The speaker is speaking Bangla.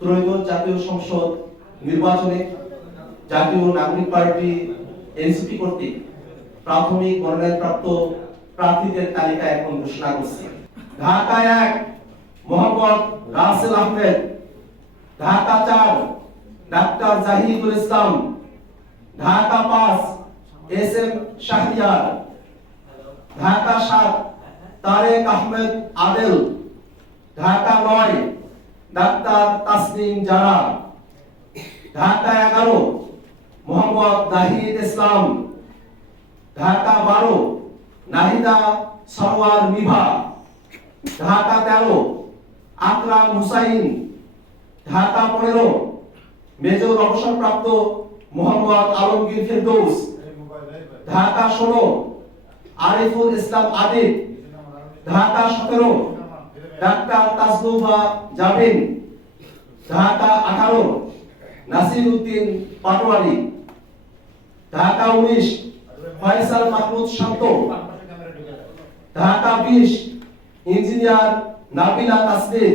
ত্রয়োদশ জাতীয় সংসদ নির্বাচনে জাতীয় নাগরিক পার্টি এনসিপি কর্তৃক প্রাথমিক মনোনয়নপ্রাপ্ত প্রার্থীদের তালিকা এখন ঘোষণা করছি। ঢাকা 1 মোহাম্মদ রাসেল আহমেদ, ঢাকা 4 ডাক্তার জাহিদুল ইসলাম, ঢাকা 5 এস এম শাহরিয়ার, ঢাকা 7 তারেক আহমেদ আদেল, ঢাকা 9 ডাক্তার তাসনিম জারা, ঢাকা 11 মোহাম্মদ নাহিদ ইসলাম, ঢাকা 12 নাহিদা সরওয়ার মিভা, ঢাকা 13 আকরাম হুসাইন, ঢাকা 15 মেজর অবসরপ্রাপ্ত মোহাম্মদ আলমগীর ফেরদৌস, ঢাকা 16 আরিফুল ইসলাম আদিব, ঢাকা 17 ডাক্তার তাজলুবা জাবিন, ঢাকা 18 নাসির উদ্দিন পাটোয়ারি, ঢাকা 19 ফয়সাল মাহমুদ শান্ত, ঢাকা 20 ইঞ্জিনিয়ার নাবিলা তাসনিম,